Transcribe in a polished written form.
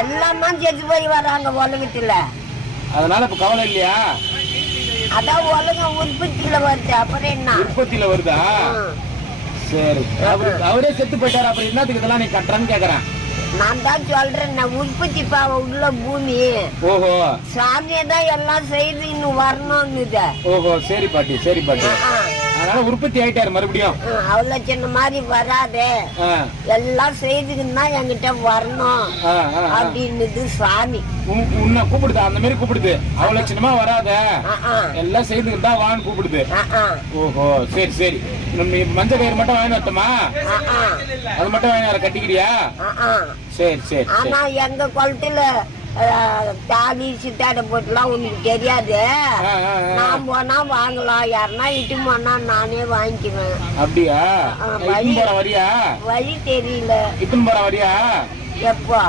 எல்லாமே செத்து போய் வராங்க உலகத்துல. அதனால இப்ப கவலை இல்லையா? அதான் உலகம் உற்பத்தியில வருது, அப்புறம் என்ன? உற்பத்தியில வருதா? சரி, அவரே செத்து போயிட்டாரு, அப்புறம் என்னத்துக்கு இதெல்லாம் நீ கட்டுறான்னு கேக்குறேன். நான் தான் சொல்றேன், உற்பத்தி பாவ உள்ள பூமி. ஓஹோ, சாமியை தான் எல்லாம் செய்து இன்னும் வரணும்னு. ஓஹோ, சரி பாட்டி, சரி பாட்டி. அதனால உற்பத்தி ஆயிட்டாரு மறுபடியும். அவ்வளவு சின்ன மாதிரி வராதே, எல்லாம் செய்துக்குன்னா என்கிட்ட வரணும் அப்படின்னு சாமி உன்னை கூப்பிடுது, அந்த மாதிரி கூப்பிடுது. அவ்வளவு சின்னமா வராத, எல்லாம் செய்துக்கிட்டா வான்னு கூப்பிடுது. ஓஹோ, சரி சரி. நம்ம மஞ்சள் கயிறு மட்டும் வாங்கி வரட்டுமா? அது மட்டும் வாங்கி வர கட்டிக்கிறியா? சரி சரி. ஆனா எங்க குளத்துல தாலி சித்தாடை போட்டுலாம் உனக்கு தெரியாது. நான் போனா வாங்கலாம், யாருன்னா இட்டு போனா நானே வாங்கிக்குவேன். அப்படியா? வரியா? வழி தெரியல. இட்டுன்னு போற வரியா? எப்போ?